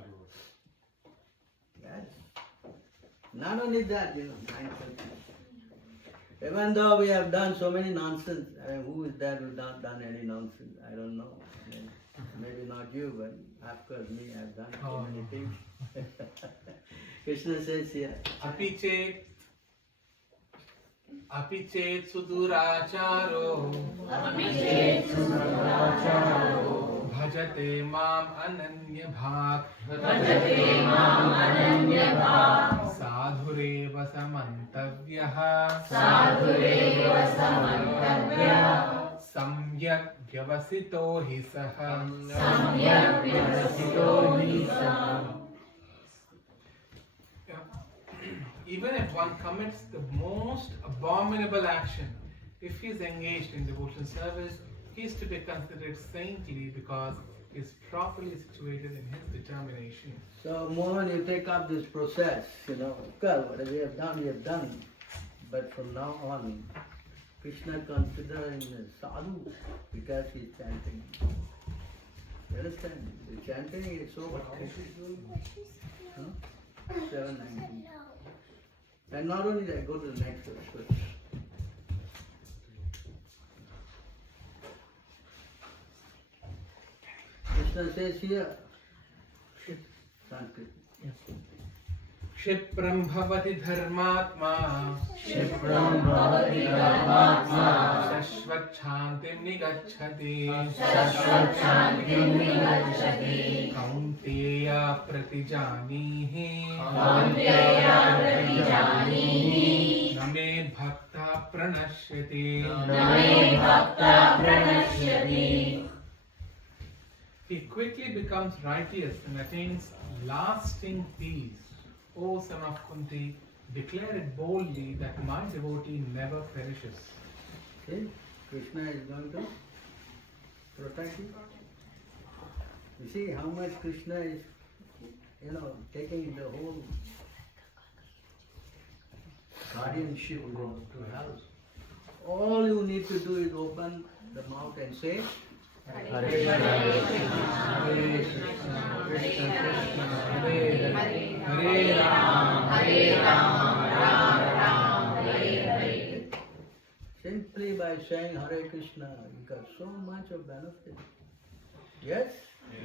yes. Not only that, even though we have done so many nonsense, who is there who has not done any nonsense? I don't know. Maybe not you, but of course me, I have done so many things. Krishna says here, Apichet suduracharo bhajate mam ananya bhak sadhureva samantavyah samyak vyavasito hi saha. Even if one commits the most abominable action, if he is engaged in devotional service, he is to be considered saintly because he is properly situated in his determination. so moment you take up this process, well, whatever we have done. But from now on, Krishna considers him a sadhu because he is chanting. You understand? The chanting is so powerful. 719. And not only that, go to the next verse. Krishna says here, Sanskrit. Kshipram bhavati dharmatma shashvat shantim nigacchati kaunteya pratijanihi name bhakta pranashyati. He quickly becomes righteous and attains lasting peace. O son of Kunti, declare it boldly that my devotee never perishes. See, Krishna is going to protect you. You see how much Krishna is, taking the whole guardianship to help. All you need to do is open the mouth and say, Hare Krishna, Hare Krishna, Krishna Krishna, Hare Hare, Hare Rama, Rama, Hare Hare. Simply by saying Hare Krishna, you got so much of benefit. Yes?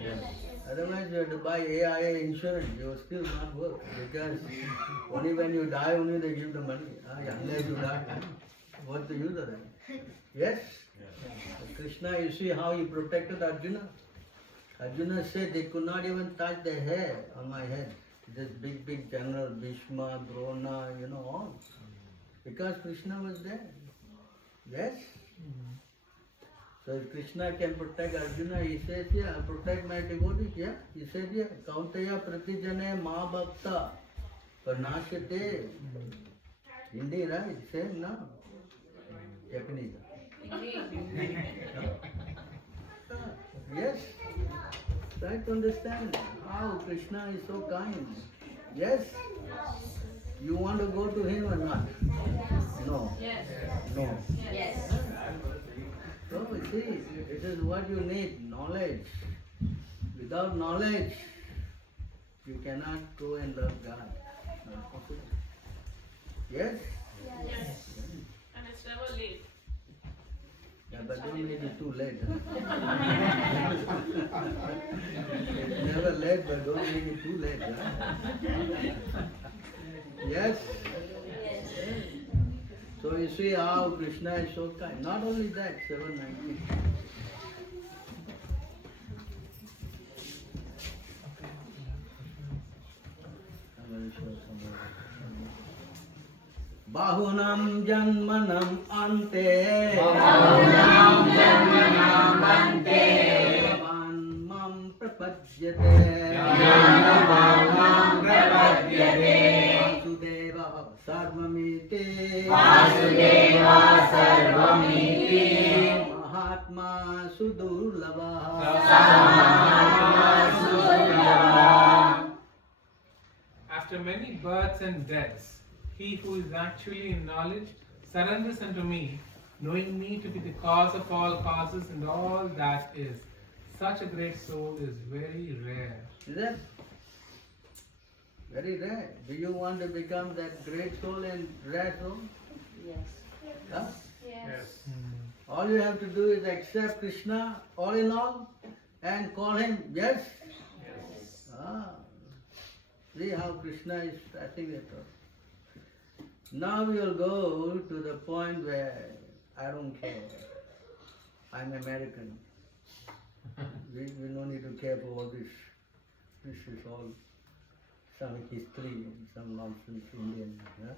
Yes. Otherwise you have to buy AIA insurance, you will still not work because only when you die only they give the money. Unless you die, what's the use of that? Yes? Krishna, you see how he protected Arjuna? Arjuna said they could not even touch the hair on my head. This big general, Bhishma, Drona, all. Because Krishna was there. Yes? So if Krishna can protect Arjuna, he says, yeah, protect my devotees, yeah. He said, yeah, Kaunteya pratijane ma bhakta pranashyate. Hindi, right? Same now. Japanese. Yes. Try to understand how Krishna is so kind. Yes? You want to go to him or not? No. Yes. No. Yes. So you see, it is what you need, knowledge. Without knowledge, you cannot go and love God. Not possible. Yes? Yes. And it's never late. but don't make it too late. It's never late, but don't make it too late. Yes? So you see how Krishna is so kind. Not only that, 790. Bahunam janmanam ante Mam prapadyate Vasudeva sarvamiti Mahatma sudurlava After many births and deaths, he who is actually in knowledge surrenders unto me, knowing me to be the cause of all causes and all that is. Such a great soul is very rare. Is that? Very rare. Do you want to become that great soul and rare soul? Yes. Huh? Yes. All you have to do is accept Krishna all in all and call him, yes? Yes. Ah. See how Krishna is passing it on. Now we will go to the point where I don't care. I'm American. We no need to care for all this. This is all some history and some nonsense Indian. Yeah?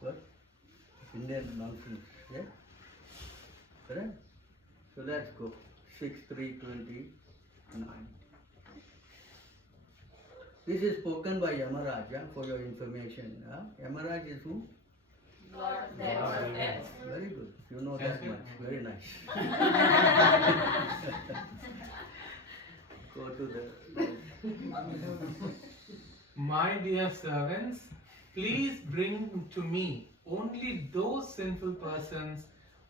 What? Indian nonsense. Yeah? Correct? So let's go. 6/3/29. This is spoken by Yamaraja for your information. Yamaraj is who? Very good. You know that much. Very nice. Go to the. My dear servants, please bring to me only those sinful persons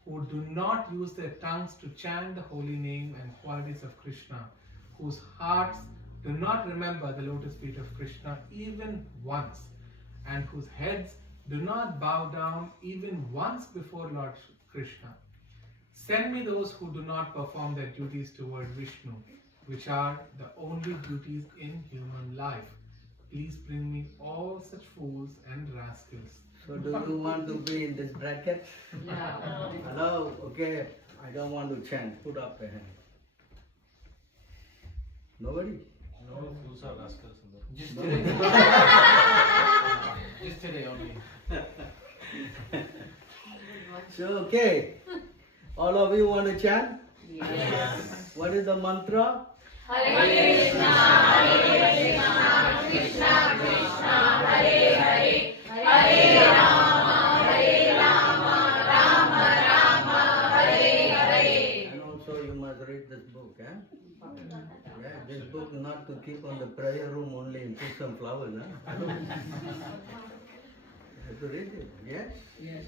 who do not use their tongues to chant the holy name and qualities of Krishna, whose hearts do not remember the lotus feet of Krishna even once, and whose heads do not bow down even once before Lord Krishna. Send me those who do not perform their duties toward Vishnu, which are the only duties in human life. Please bring me all such fools and rascals. So do you want to be in this bracket? Yeah. Hello? Okay. I don't want to chant. Put up a hand. Nobody? No fools or rascals. Sundar. Just No. today. Just today only. So, okay. All of you want to chant? Yes. What is the mantra? Hare Krishna, Krishna Krishna, Hare Hare, Hare Rama, Rama Rama, Hare Hare. And also you must read this book. Yeah, this book not to keep on the prayer room only and put some flowers. You have to read it. Yes? Yes.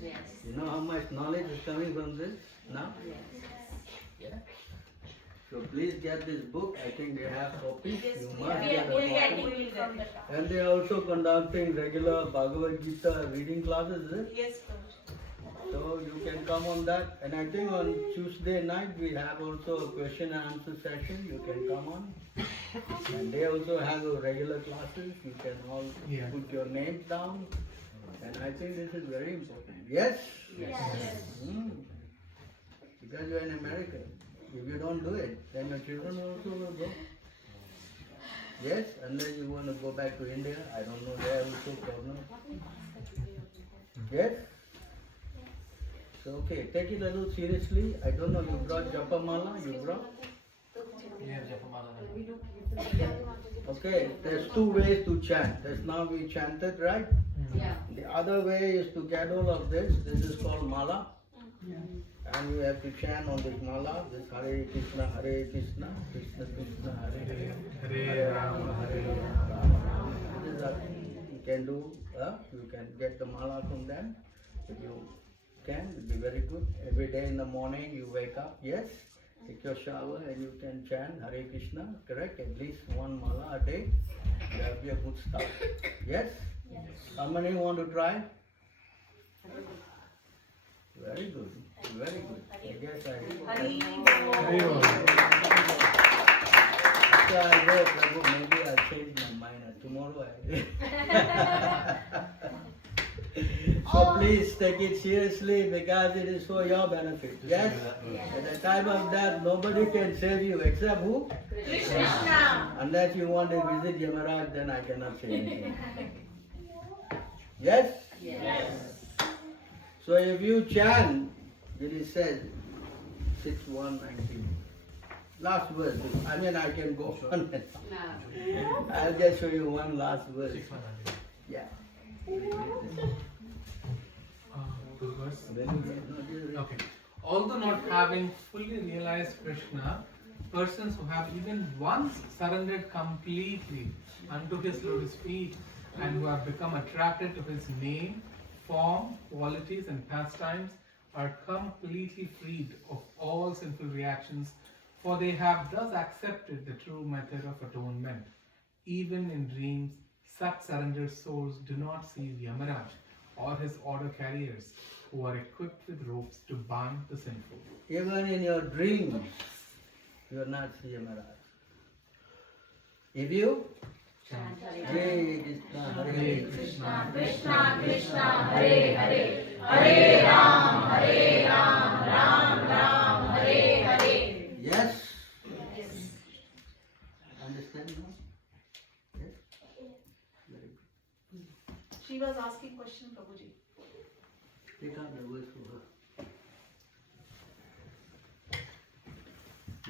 You know how much knowledge is coming from this now? Yeah. So please get this book. I think they have copies. You must get a copy. And they are also conducting regular Bhagavad Gita reading classes. Is it? Yes, sir. So you can come on that. And I think on Tuesday night we have also a question and answer session. You can come on. And they also have regular classes. You can all put your names down. And I think this is very important. Yes? Yes. Because you are an American. If you don't do it, then your children also will go. Yes? Unless you want to go back to India. I don't know. There are also problems. Yes? So, okay. Take it a little seriously. I don't know. You brought Japamala? You brought? Yeah, Japamala. Okay. There's two ways to chant. There's now we chanted, right? Yeah. The other way is to get all of this. This is called mala. And you have to chant on this mala. This Hare Krishna, Krishna Krishna, Hare Hare. Hare Rama, Hare Rama. This is what you can do. You can get the mala from them. If you can, it will be very good. Every day in the morning you wake up, yes, take your shower and you can chant Hare Krishna, correct? At least one mala a day. That will be a good start. Yes? How many want to try? Very good. Very good. I guess I Hari After I go, Prabhu, maybe I'll change my mind. Tomorrow So please take it seriously because it is for your benefit. Yes? At the time of death, nobody can save you except who? Krishna. Unless you want to visit Yamaraj, then I cannot say anything. Yes? Yes. So if you chant, it is said 6:119. Last verse. I mean, I can go on. I'll just show you one last verse. Yeah. Two verse. Okay. Okay. Although not having fully realized Krishna, persons who have even once surrendered completely unto his lotus feet and who have become attracted to his name, form, qualities, and pastimes are completely freed of all sinful reactions, for they have thus accepted the true method of atonement. Even in dreams, such surrendered souls do not see Yamaraj or his order carriers, who are equipped with ropes to bind the sinful. Even in your dreams, you are not Sri Yamaraj. If you Hare Krishna, Hare Krishna, Krishna Krishna Hare Hare, Hare Ram, Ram Ram, Hare Hare. Yes? Understand now? Yes? Very good. She was asking question, Prabhuji. Take out the verse for her.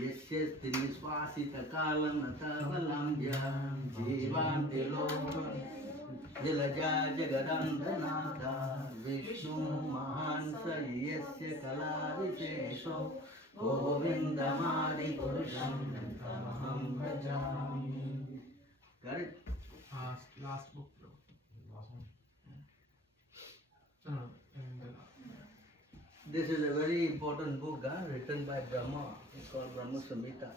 Yasyasti niswasita kalam atavalambhyam jivanti lokam jilaja jagadandhanatha Vishnu mahansa yasya kala vishesho govindamadi purusham tamaham bhajami. Got it? Last book, bro. Last one. No, This is a very important book written by Brahma. It's called Brahma Samhita.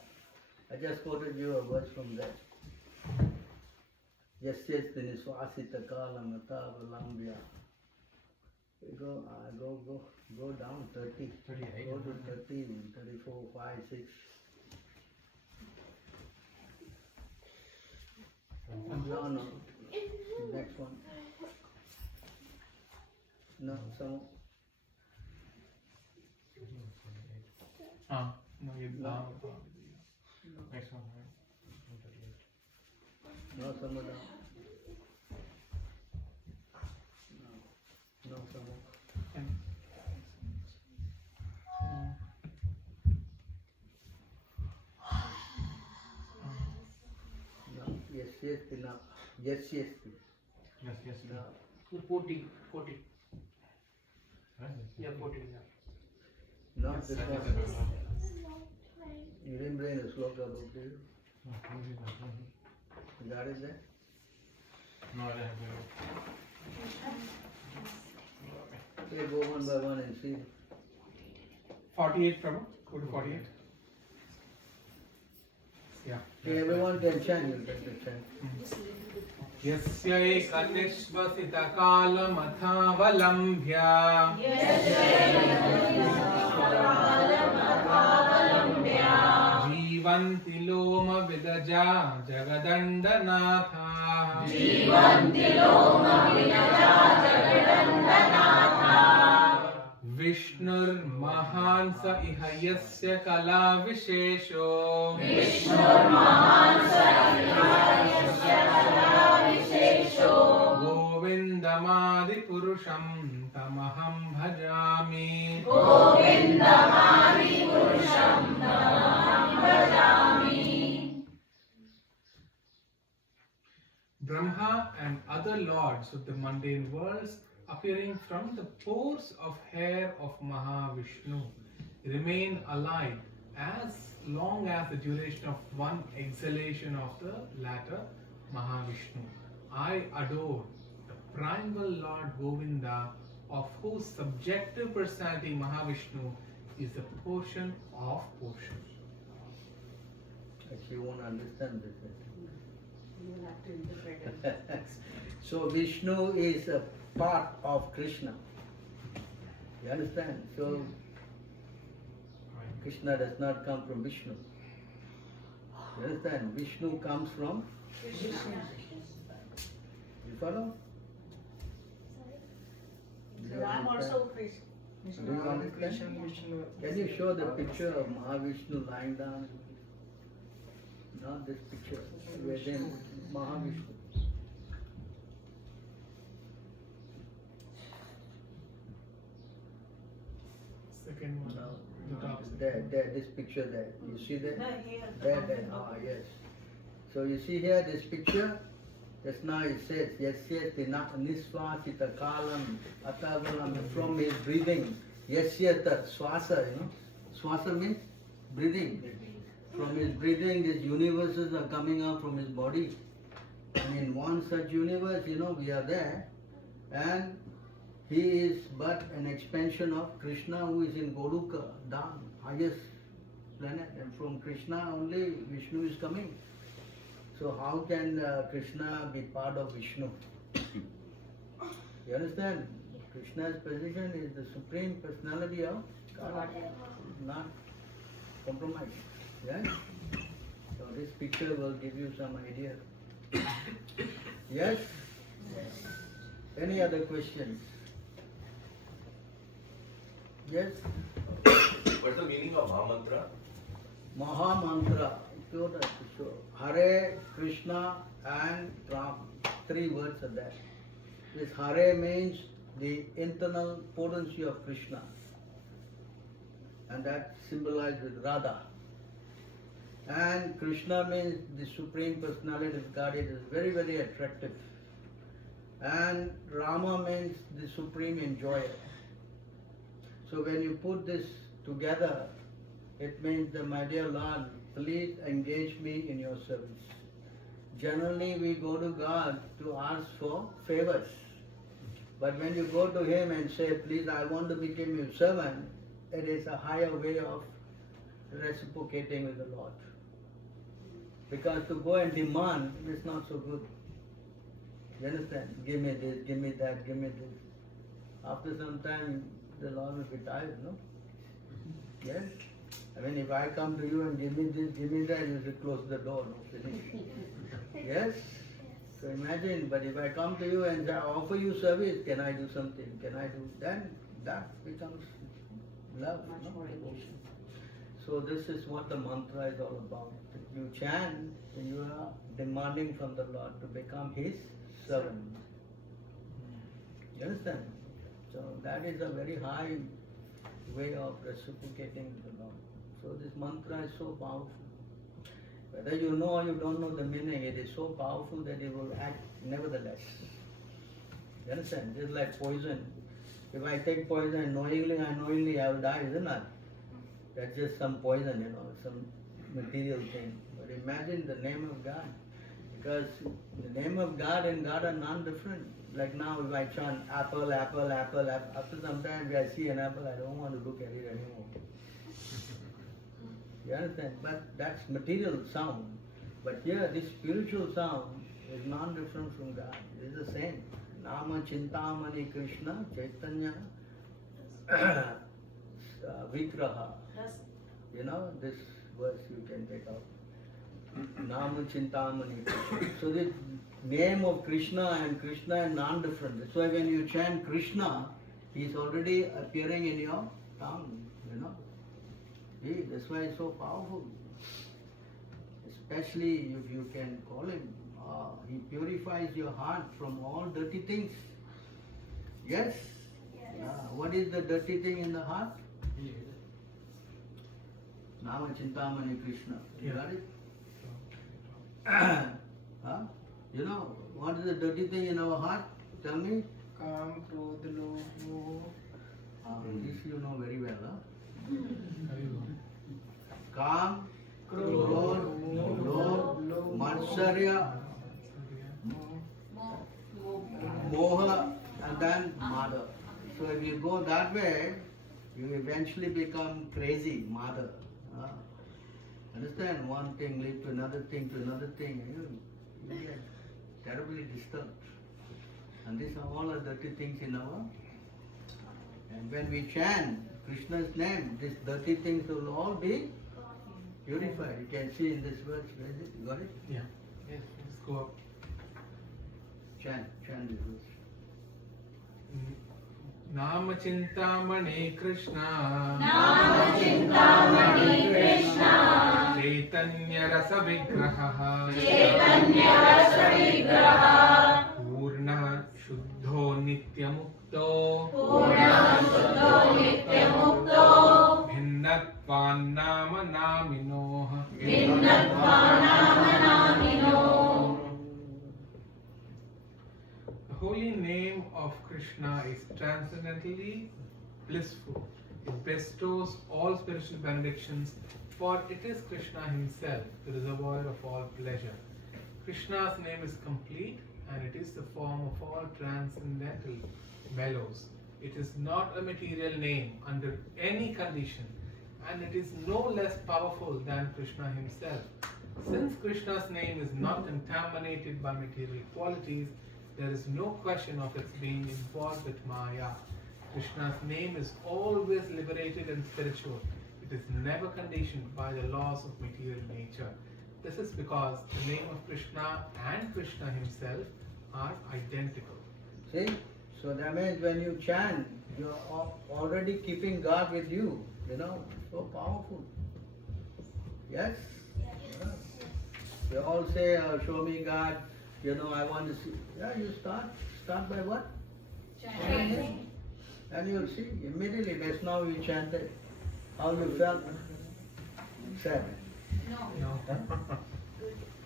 I just quoted you a verse from that. Yasyasti niswasita kalam atavalambhya. Go down 30. 38. Go to 30, 34, 5, 6. No. Next one. No, some. No, you Next one, right? No, some of them. No, some of them. No, yes, no. Yes. Yes. No. 40. Right? Yeah, 40. Yeah. Not this one. You didn't bring the sloka book, did you? You got it there? No, I don't have it. Okay, go one by one and see. 48, Prabhu. Go to 48. Yeah. Okay, everyone can chant, you can chant. यस्यैकनिश्वसितकालमथावलम्ब्य जीवन्ति लोमविदजा जगदण्डनाथाः विष्णुर्महान् स इह यस्य कलाविशेषो गोविन्दमादिपुरुषं तमहं भजामि Brahma and other lords of the mundane worlds, appearing from the pores of hair of Mahavishnu, remain alive as long as the duration of one exhalation of the latter Mahavishnu. I adore the primal Lord Govinda, of whose subjective personality Mahavishnu is the portion of portion. Actually, you won't understand this. You will have to interpret it. So Vishnu is a part of Krishna. You understand? So Krishna does not come from Vishnu. You understand? Vishnu comes from Krishna. You follow? Do you Ram understand? also Krishna. Do you understand? Can you show the picture of Mahavishnu lying down? Not this picture. Within Mahavishnu. Second one. No, The top. there, this picture there. You see that? No, here. There. Ah, yes. So you see here this picture? Just now it says, Yasya niswasita kalam atavalam, from his breathing. Yasya tat swasa, Swasa means breathing. From his breathing, these universes are coming out from his body. And in one such universe, we are there. And he is but an expansion of Krishna, who is in Goluka, down, highest planet. And from Krishna only Vishnu is coming. So how can Krishna be part of Vishnu? You understand? Krishna's position is the Supreme Personality of God. Not compromised. Yes? So this picture will give you some idea. Yes? Any other questions? Yes? What's the meaning of Mahamantra? Maha Mantra. Hare, Krishna and Ram. 3 words are there. This Hare means the internal potency of Krishna. And that symbolized with Radha. And Krishna means the Supreme Personality of God. It is very, very attractive. And Rama means the Supreme Enjoyer. So when you put this together, it means that, my dear Lord, please engage me in your service. Generally we go to God to ask for favors. But when you go to Him and say, please, I want to become your servant, it is a higher way of reciprocating with the Lord. Because to go and demand is not so good. You understand? Give me this, give me that, give me this. After some time, the Lord will be tired, no? Yes? I mean, if I come to you and give me this, give me that, you should close the door, no? Finish. Yes? So imagine, but if I come to you and I offer you service, can I do something? Can I do? Then that becomes love, no? Devotion. So this is what the mantra is all about. You chant, you are demanding from the Lord to become His servant. You understand? So that is a very high way of reciprocating with the Lord. So this mantra is so powerful. Whether you know or you don't know the meaning, it is so powerful that it will act nevertheless. You understand? Just like poison. If I take poison knowingly, unknowingly, I will die, isn't it? That's just some poison, some material thing. But imagine the name of God. Because the name of God and God are non-different. Like now, if I chant apple, apple, apple, apple, after some time if I see an apple, I don't want to look at it anymore. You understand? But that's material sound. But here, this spiritual sound is non-different from God. It is the same. Nama Chintamani Krishna Chaitanya Vigraha. This verse you can take out. Nama Chintamani Krishna. So the name of Krishna and non-different. That's why when you chant Krishna, he is already appearing in your tongue, See, that's why it's so powerful. Especially if you can call him. He purifies your heart from all dirty things. Yes? Yes. What is the dirty thing in the heart? Nama Chintamani Krishna. You got it? What is the dirty thing in our heart? Tell me. Kam, Krodh, Lobh, Moh. This you know very well, huh? Kam, Krodh, Lobh, Matsarya, Moha, and then Mada. So if you go that way, you eventually become crazy, Mada. Understand? One thing leads to another thing, you get terribly disturbed. And these are all the dirty things in our. And when we chant, Krishna's name, these dirty things will all be purified. You can see in this verse, where is it? You got it? Yeah. Yes, let's go up. Chant this verse. Nama Chintamani Krishna. Nama Chintamani Krishna. Chaitanya Rasa Vigraha. Chaitanya Rasa Vigraha. Purna Shuddho Nityamukto. Purna Shuddho Nityamukto. Bhinnatvan Nama Naminoha. Bhinnatvan Nama Namino. The holy name of Krishna is transcendently blissful. It bestows all spiritual benedictions, for it is Krishna himself, the reservoir of all pleasure. Krishna's name is complete, and it is the form of all transcendental mellows. It is not a material name under any condition, and it is no less powerful than Krishna himself. Since Krishna's name is not contaminated by material qualities, there is no question of its being involved with Maya. Krishna's name is always liberated and spiritual. It is never conditioned by the laws of material nature. This is because the name of Krishna and Krishna himself are identical. See? So that means when you chant, you are already keeping God with you. You know, so powerful. Yes? Yeah. They all say, show me God. You know, I want to see. Yeah, you start. Start by what? Chanting. And you'll see immediately. Just now you chanted. How you felt? Sad. No.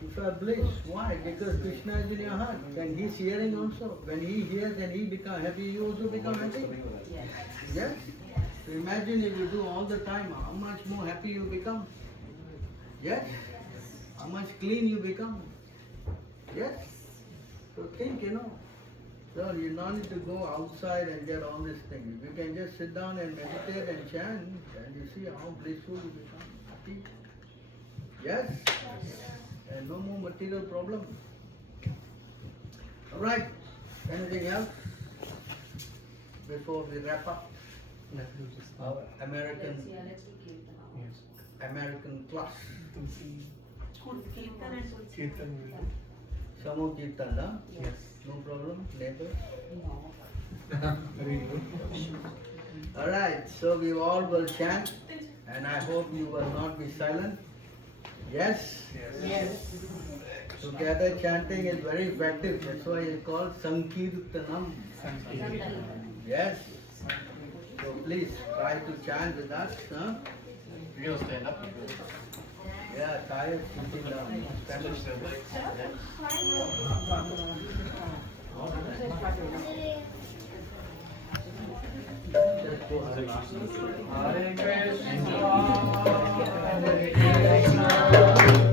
You felt bliss. Why? Because Krishna is in your heart. And he's hearing also. When he hears and he becomes happy, you also become happy. Yes. Yes? So imagine if you do all the time, how much more happy you become. Yes? How much clean you become. Yes? So think, you know. So you don't need to go outside and get all these things. You can just sit down and meditate and chant, and you see how blissful you become. Happy. Yes? And no more material problem. Alright. Anything else? Before we wrap up? Our American class. Samo Kirtan, huh? Yes. No problem, neighbor? No. Very good. Alright, so we all will chant, and I hope you will not be silent. Yes? Yes. Together chanting is very effective, that's why it's called Sankirtanam. Yes? So please try to chant with us. Huh? We're going to stand up. Yeah, tired sitting down. Stand up. Just go ahead. Hare Krishna, Hare Krishna.